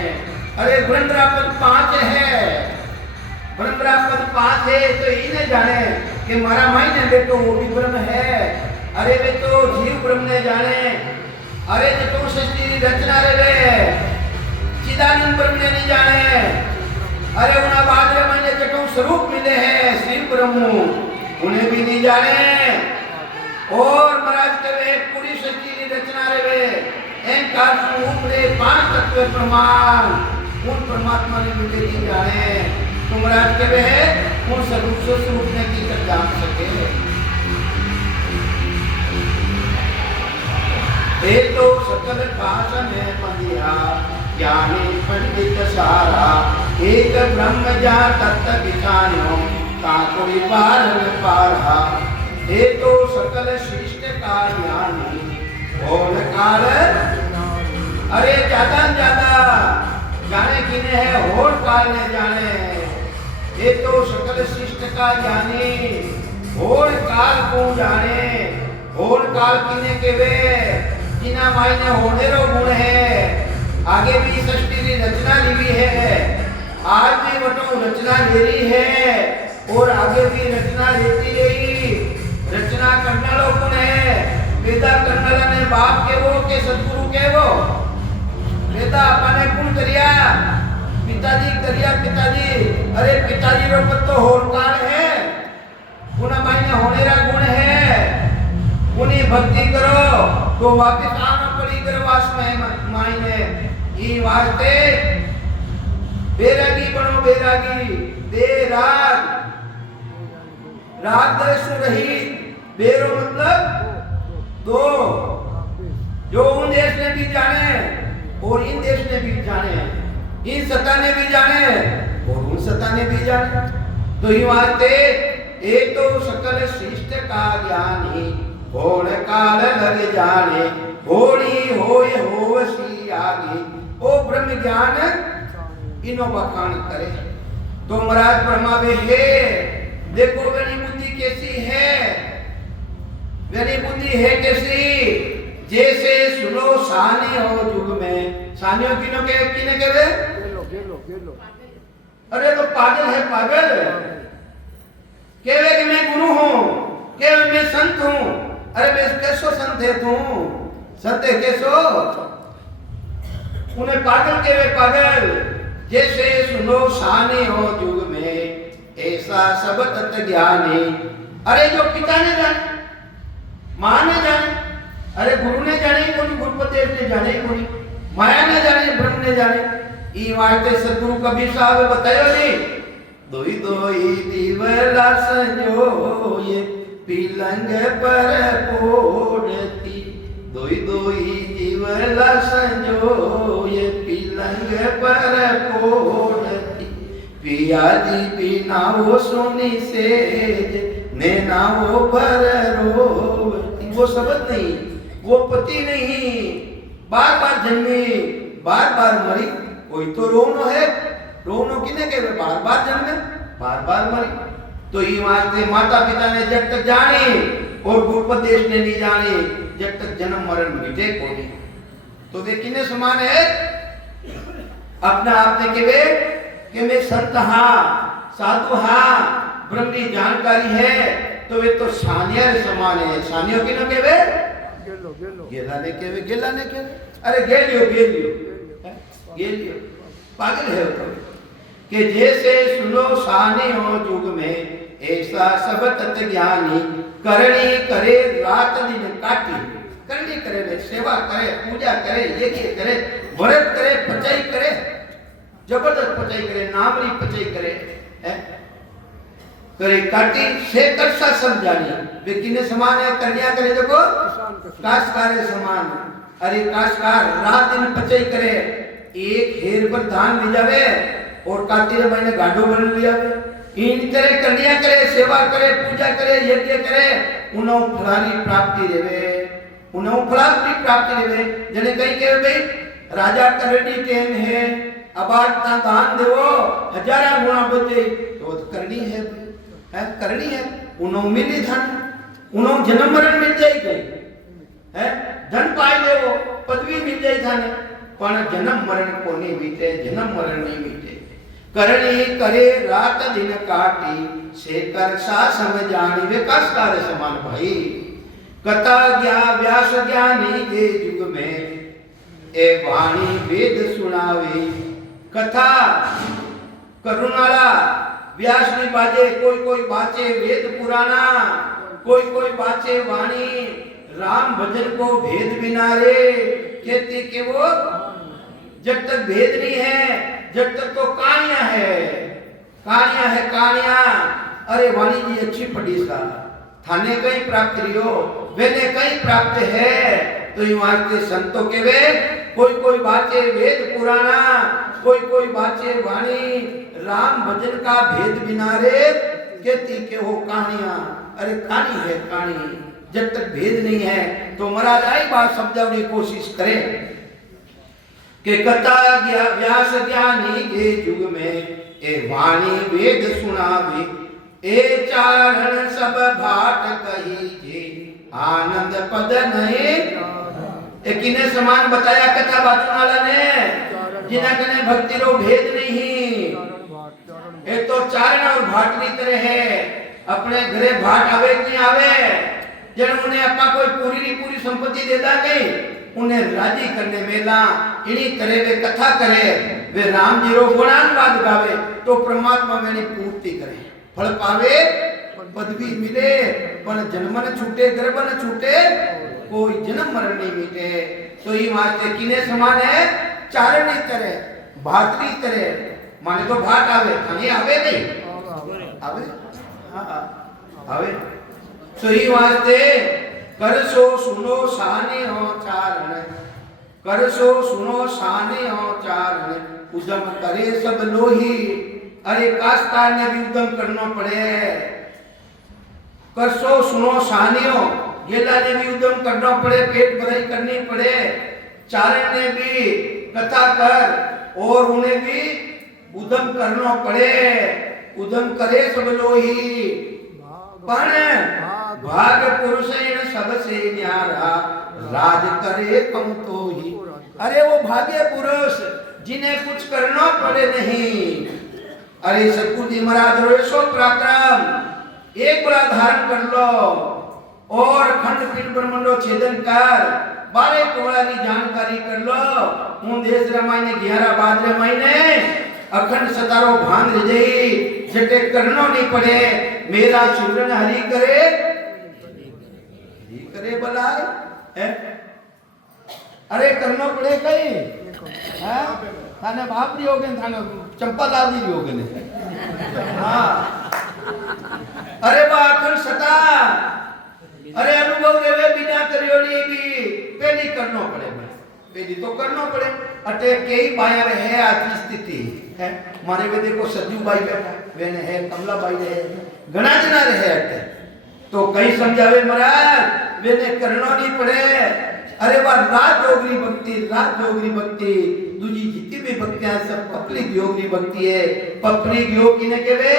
अरे ब्रह्मरापद 5 है, ब्रह्मरापद 5 है तो इन्हें जाने कि मारा मायने बेटो वो भी ब्रह्म है। अरे वे तो जीव ब्रह्म ने जाने। अरे जो सृष्टि रचना रे चिदानंद ब्रह्म ने नहीं जाने। अरे उन्हें बाद में मैंने जटों स्वरूप मिले हैं शिव ब्रह्म, उन्हें भी नहीं जाने। और महाराज के वे पूरी सृष्टि की रचना रे अहंकार स्वरूप रे 5 तत्व प्रमाण उन परमात्मा ने भी नहीं जाने। तो महाराज के वे उन स्वरूप ने की कर जान सके। एक तो सकल भाषा में बंदिया, ज्ञानी पंडित सारा, एक ब्रह्म जा तत्त विचानो का कोई पार न पारा। एक तो सकल शिष्ट का ज्ञानी और काल, अरे ज्यादा जाने किने है और काल ने जाने। ये तो सकल शिष्ट का ज्ञानी और काल को जाने। और काल किने के वे जिना मायने होने रो गुण है। आगे भी सृष्टि की रचना ली है, आज भी वटो रचना ले रही है और आगे भी रचना लेती रही। रचना करने वालों कौन है, वेदा करने वाला ने बाप के वो के सदगुरु के वो। वेदा अपने कौन करिया, पिताजी करिया पिताजी। अरे पिताजी रो पद तो होलकार है, उन्हें मायने होने रा गुण है। उन्हें भक्ति करो तो वापिस आना पड़ी गर्वास में मायने। ये वास्ते बैरागी बनो, बैरागी बेराग, राग द्वेष रहित। बेरो मतलब दो, जो उन देश ने भी जाने और इन देश ने भी जाने, इन सत्ता ने भी जाने और उन सत्ता ने भी जाने। तो ही वास्ते एक तो सकल शिष्ट का ज्ञानी होड़ काल लग जाने, होड़ी होय होवसी आगे। ओ ब्रह्म ज्ञान इनो बखान करे। तो महाराज ब्रह्मावे है, देखो मेरी बुद्धि कैसी है, मेरी बुद्धि है कैसी। जैसे सुनो सानी हो जुग में, सानियों किनो के किने के वे गेलो। अरे तो पागल है पागल, केवे कि मैं गुरु हूँ, केवे मैं संत हूँ। अरे मैं कैसो संत है तू, संत है कैसो। उन्हें पागल के वे पागल। जैसे सुनो सानी हो जुग में, ऐसा सब तत्व ज्ञानी। अरे जो पिता ने जाने, माँ ने जाने, अरे गुरु ने जाने कोई, गुरुपदेश ने जाने कोई, माया ने जाने, ब्रह्म ने जाने। ये वास्ते सदगुरु कबीर साहब बतायो नहीं, दोई दोई दीवला संजो ये पीलंग पर पोड़ती। दोई दोई दीवला संजो ये पीलंग पर पोड़ती। पिया जी बिना वो सोनी से नैना वो पर रोती। वो शब्द नहीं, वो पति नहीं, बार बार जन्मी बार बार मरी, कोई तो रोनो है, रोनो किने के बार बार जन्मे बार बार मरी। तो ये वास्ते माता पिता ने जब तक जाने और गुरुपदेश ने नहीं जाने जब तक जन्म मरण मिटे को नहीं। तो वे किने समान है, अपना आपने के मैं संत हाँ साधु हाँ ब्रह्मी जानकारी है, तो वे तो सानिया समान है। सानियो किने के वे गेला ने के वे गेला ने के अरे गेलियो पागल है तो कि जैसे सुनो सानियो युग में ऐसा सब तत्व ज्ञानी करनी करे रात दिन काटी, करनी करे सेवा करे पूजा करे यज्ञ करे व्रत करे पचाई करे जबरदस्त पचाई करे नामरी पचाई करे करे काटी से करसा समझानी वे किने समान है कन्या करे देखो काशकार समान। अरे काशकार रात दिन पचाई करे एक हेर पर धान ले जावे और कातिरे महीने गाढ़ो बन लिया इन करे कन्या करे सेवा करे पूजा करे यज्ञ करे उन्हों फलानी प्राप्ति देवे उन्हों फलानी प्राप्ति देवे। जने कहीं कहे भाई राजा करनी टेन है अबारता दान देवो हजारा गुना बचे तो करनी है करनी है उन्हों मिली धन उन्हों जन्म मरण मिल जाएगी है धन पाई देवो पदवी मिल जाए थाने पण जन्म मरण को नहीं बीते जन्म मरण नहीं बीते। करनी करे रात दिन काटी से कर सा समझानी वे काशकार समान भाई। कथा व्यास ज्ञानी के युग में ए वाणी वेद सुनावे कथा करुणाला व्यास ने बाजे कोई बाचे वेद पुराना कोई बाचे वाणी राम भजन को भेद बिना रे कहते कि वो जब तक भेद नहीं है जब तक तो कहानियां है कहानियां। अरे वाणी जी अच्छी पढ़ी सा थाने कहीं प्राप्त रियो वेने कहीं प्राप्त है तो ये वास्ते संतों के वे कोई बाचे वेद पुराना कोई बाचे वाणी राम भजन का भेद बिना रे कहती के वो कहानियां। अरे कहानी है कहानी जब तक भेद नहीं है तो महाराज आई बात समझाने की कोशिश करें कि कथा व्यास ज्ञानी के युग में ए वाणी वेद सुनावे ए चारण सब भाट कही जे आनंद पद नहीं। एक इन्हें समान बताया कथा वाचनाला ने जिन्हें कने भक्ति रो भेद नहीं एक तो चारण और भाट की तरह है अपने घरे भाट आवे नहीं आवे जन उन्हें अपना कोई पूरी संपत्ति देता गई उन्हें राजी करने मेला इन्हीं करे वे कथा करे वे राम जी रो गुणानुवाद गावे तो परमात्मा मैंने पूर्ति करे फल पावे पदवी मिले पर जन्म न छूटे गर्भ न छूटे कोई जन्म मरण नहीं मिटे। तो ये वास्ते किने समान है चारणी करे भातरी करे माने तो भाट आवे थाने आवे नहीं आवे आवे। तो ये वास्ते करसो सुनो साने हो चारण करसो सुनो साने हो चारण उद्यम करे सब लोही। अरे काशकार ने भी उद्यम करना पड़े करसो सुनो सानियो गेला ने भी उद्यम करना पड़े पेट भराई करनी पड़े चारण ने भी कथा कर और उन्हें भी उद्यम करना पड़े उद्यम करे सब लोही पण भाग पुरुष सबसे न्यारा राज करे कम तो ही। अरे वो भाग्य पुरुष जिन्हें कुछ करना पड़े नहीं। अरे सतगुरु जी महाराज रोसो पराक्रम एक बड़ा धारण कर लो और खंड पिंड ब्रह्मांडो छेदन कर 12 कोड़ा की जानकारी कर लो हूं देश रमाइने 11 महीने अखंड सतारो भांग रही जटे करनो नहीं पड़े मेरा सुरन हरि करे बलाय अरे करनो पड़े कहीं हैं थाने बाप री होगे थाने चंपा दादी री होगे हां अरे बा अखंड सता अरे अनुभव रेवे बिना करियोड़ी भी पहली करनो पड़े पहली तो करनो पड़े अटे कई बाया रहे आज स्थिति है मारे वे देखो सज्जू भाई बैठा वेने है कमला भाई रहे घना जना रहे अटे तो कई समझावे महाराज वेने करनो नहीं पड़े। अरे वाह राजयोगी भक्ति दूजी जितनी भी भक्तियां सब पब्लिक योगी भक्ति है। पब्लिक योगी ने केवे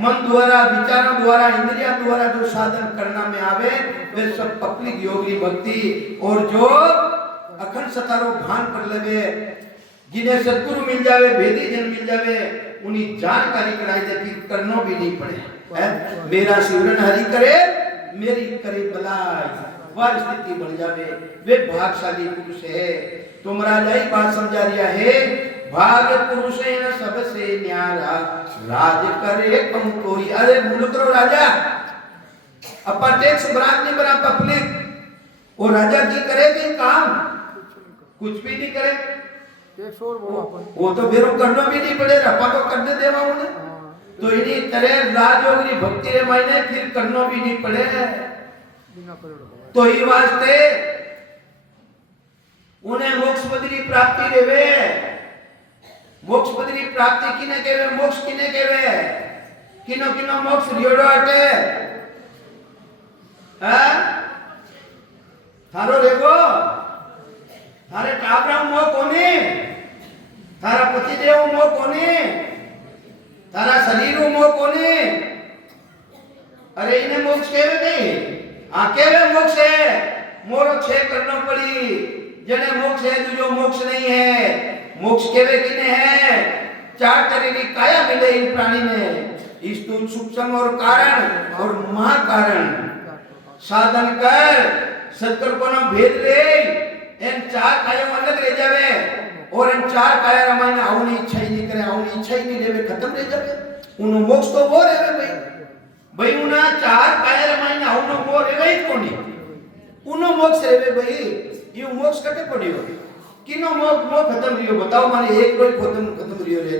मन द्वारा विचारों द्वारा इंद्रियों द्वारा जो साधन करना में आवे वे सब पब्लिक योगी भक्ति। और जो अखंड सतारो भान कर लेवे जिन्हें सद्गुरु मिल जावे भेदी जन मिल जावे उन्हीं जानकारी कराई जाती करनो भी नहीं पड़े। मेरा सिमरन हरि करे मेरी करे भलाई वह स्थिति बन जावे वे भागशाली पुरुष है। तो महाराज यही बात समझा रिया है भाग्य पुरुष है न सबसे न्यारा राज करे कम कोई। अरे मुल्क रो राजा अपा टैक्स बरात नहीं बना पब्लिक और राजा की करे भी काम कुछ भी नहीं करे वो तो बेरो करना भी नहीं पड़े रपा तो करने देवा उन्हें। तो इन्हीं तरह राजयोगी भक्ति रे मायने फिर करना भी नहीं पड़े। तो ही वास्ते उन्हें मोक्ष पदरी प्राप्ति देवे। मोक्ष पदरी प्राप्ति किने केवे मोक्ष किने केवे किनो किनो मोक्ष रियोड़ो अटे हैं थारो रेगो थारे टाबरा मो कोनी थारा पति देव मो कोनी तारा शरीर मो कोनी। अरे इन्हें मोक्ष केवे नहीं आकेवे मोक्ष है मोरो छे करना पड़ी जने मोक्ष है तुझो मोक्ष नहीं है। मोक्ष केवे किने है चार तरह की काया मिले इन प्राणी में स्थूल सूक्ष्म और कारण और महाकारण। साधन कर सत्कर्म भेद ले इन चार कायों अलग रह जावे और इन चार काया रामायण आवनी इच्छा ही नहीं करे आवनी इच्छा ही नहीं लेवे खत्म रह जावे। उन मोक्ष तो वो रहे भाई भाई उना चार काया रामायण आवनो वो रहे ही कोनी उनो मोक्ष रहे भाई ये मोक्ष कटे पड़ियो किनो मोक्ष खत्म रियो बताओ माने एक रोज खत्म रियो रहे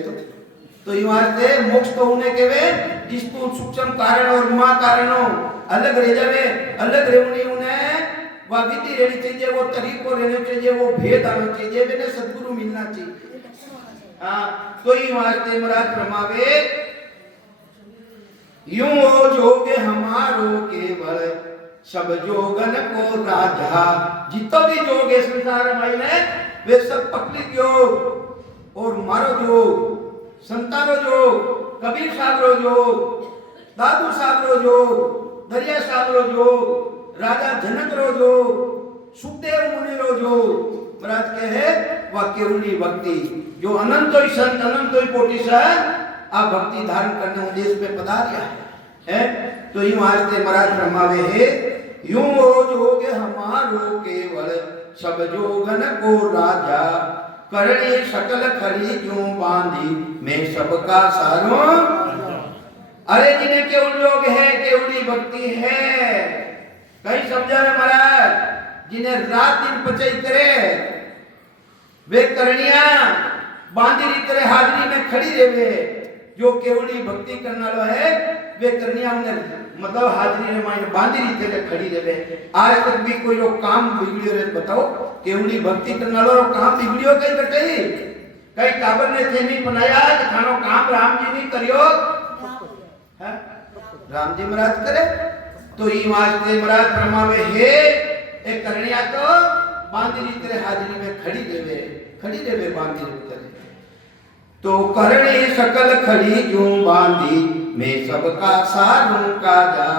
तो ये वास्ते मोक्ष तो उन्हें केवे स्थूल सूक्ष्म कारण और महाकारणों अलग रह जावे। अलग रहनी उन्हें वह विधि रहनी चाहिए वो तरीको रहना चाहिए वो भेद आना चाहिए मैंने सद्गुरु मिलना चाहिए। हाँ तो ये वास्ते महाराज फरमावे यूं हो जोगे हमारो केवल सब जोगन को राजा। जितो भी जोग है संसार में वे सब पब्लिक योग और मारो योग संतानो योग कबीर साहब रो योग दादू साहब रो योग दरिया साहब रो योग राजा जनक रो योग सुखदेव मुनि रो योग महाराज के है वह केवली भक्ति जो अनंतोई संत अनंतोई कोटि से आ भक्ति धारण करने उद्देश्य में पधारिया है। तो यूं आज ते महाराज फरमावे है यूं हो जोगे हमारो केवल सब जोगन को राजा करणी सकल खड़ी क्यों बांधी मैं सबका सारो। अरे जिन्हें केवल योग है केवली भक्ति है कहीं समझा है महाराज जिन्हें रात दिन पचई करे वे करणिया बांधी करे हाजरी में खड़ी रहे। जो केवली भक्ति करने वाला है वे करणिया मतलब हाजरी में मायने बांधी रीते खड़ी रहे। आज तक भी कोई लोग काम बिगड़ियो रे बताओ केवली भक्ति करने वाला काम बिगड़ियो कहीं बटई कई काबर ने थे नहीं बनाया कि थानो काम राम जी नहीं करियो है राम जी महाराज करे। तो ई वास्ते महाराज फरमावे हे ए करणिया तो बांधी रीते हाजरी में खड़ी देवे बांधी रीते तो करणी सकल खड़ी क्यों बांधी मैं सबका सारू काजा।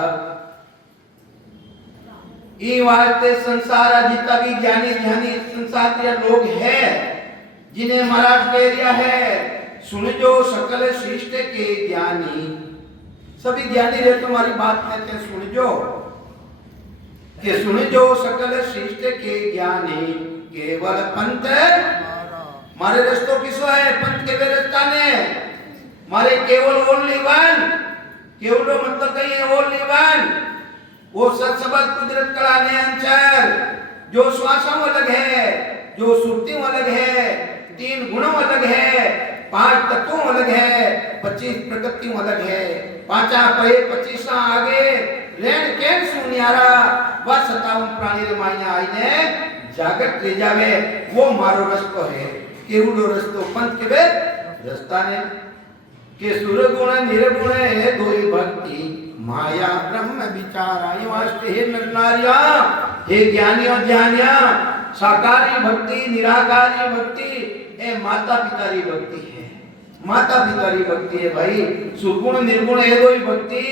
ई वास्ते संसार जितना भी ज्ञानी ध्यानी संसार के लोग हैं जिन्हें महाराज कह दिया है सुन जो सकल श्रेष्ठ के ज्ञानी सभी ज्ञानी रहे तुम्हारी बात कहते हैं सुन जो कि सुन जो सकल श्रेष्ठ के ज्ञानी केवल पंथ मारे रस्तो किसो है पंथ के वे रास्ता ने मारे केवल ओनली वन केवलो मतलब कहीं है ओनली वन वो सत्सबद कुदरत कला ने अंचर जो श्वासों अलग है जो सुरतियों अलग है 3 गुणों अलग है 5 तत्वों अलग है 25 प्रकृतियों अलग है 5 पे 25 आगे रेण केन सुनियारा वह 57 प्राणी रे मायने आईने जागत ले जावे वो मारो रस्तो है केवलो रस्तो पंथ के वे रास्ता ने के सुर गुण निर्गुण है दोई भक्ति माया ब्रह्म विचार आई वास्ते हे नर नारिया हे ज्ञानियों ध्यानिया साकारी भक्ति निराकारी भक्ति ए माता पिता री भक्ति है। माता पिता री भक्ति है भाई। सुगुण निर्गुण ए दो भक्ति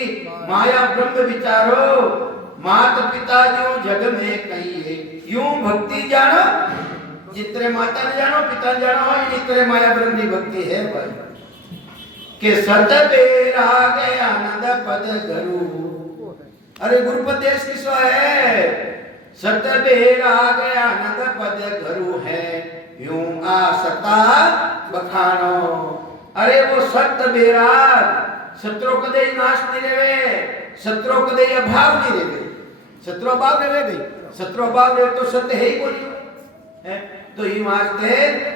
माया ब्रह्म विचारो माता पिता जो जग में कहिए यूं भक्ति जानो जितने माता ने जानो पिता ने जानो जितने माया ब्रह्म की भक्ति है भाई। के सत बेरा गए आनंद पद गुरु। अरे गुरुपदेश किसो है? सत बेरा गए आनंद पद गुरु है यूं आसता बखानो। अरे वो सत बेरा सत्रो कदे नाश नहीं रेवे सत्रो कदे अभाव नहीं रेवे सत्रो अभाव रेवे गई सत्रो अभाव रेवे तो सत्य है ही बोली है। तो ये वास्ते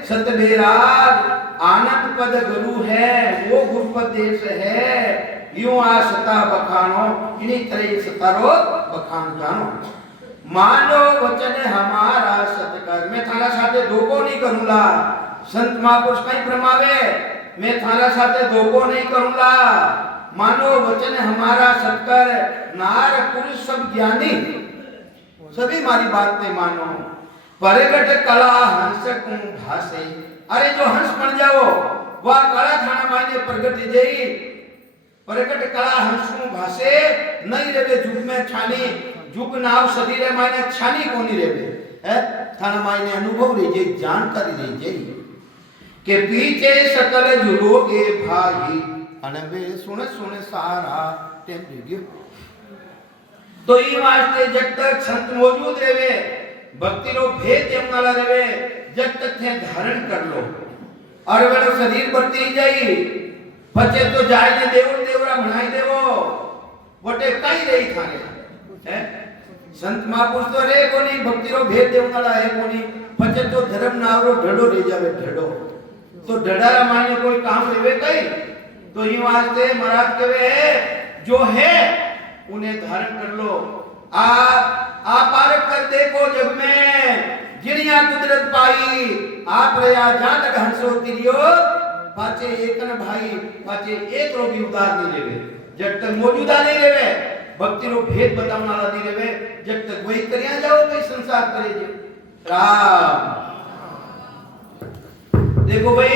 सत बेरा आनंद पद गुरु है वो गुरुपदेश है यूं आसता बखानो इन्हीं तरह सतारो बखान जानो। मानो वचन हमारा सतकर मैं थारा साथे धोखो नहीं करूंगा। संत महापुरुष कहीं प्रमावे मैं थारा साथे धोखो नहीं करूंगा। मानो वचन हमारा सतकर नार पुरुष सब ज्ञानी सभी मारी बात नहीं मानो। प्रगट कला हंस को भासे। अरे जो हंस बन जाओ वह कला थाना मायने प्रगट जई प्रगट कला हंस को भासे नहीं रेवे जुग में छानी जुग नाव शरीर मायने छानी कोनी रेवे है थाना मायने अनुभव रे जे जानकारी रे जे के पीछे सकल जुलोगे भाई अनवे सुन सुन सारा टेम गयो। तो ई वास्ते जब तक संत मौजूद रेवे भक्ति रो भेद जमनाला रेवे जब तक थे धारण कर लो और वेलो शरीर बढ़ती जाई बचे तो जाय ने देवर देवरा बनाई देवो वटे कई रही थाने है। संत महापुरुष तो रे कोनी भक्ति रो भेद जमनाला है कोनी बचे तो धर्म नावरो ढड़ो रह जावे ढड़ो तो ढड़ारा माने कोई काम रेवे कई। तो ई वास्ते महाराज कहे है जो है उन्हें धारण कर लो। आप पारख कर देखो जग में जिनिया कुदरत पाई आप रया जान हंसो तिरियो पाचे एक न भाई पाचे एक रो भी उदार नहीं लेवे जब तक मौजूदा नहीं लेवे भक्ति रो भेद बताने वाला नहीं लेवे जब तक वही करिया जाओ भाई संसार करे जे राम। देखो भाई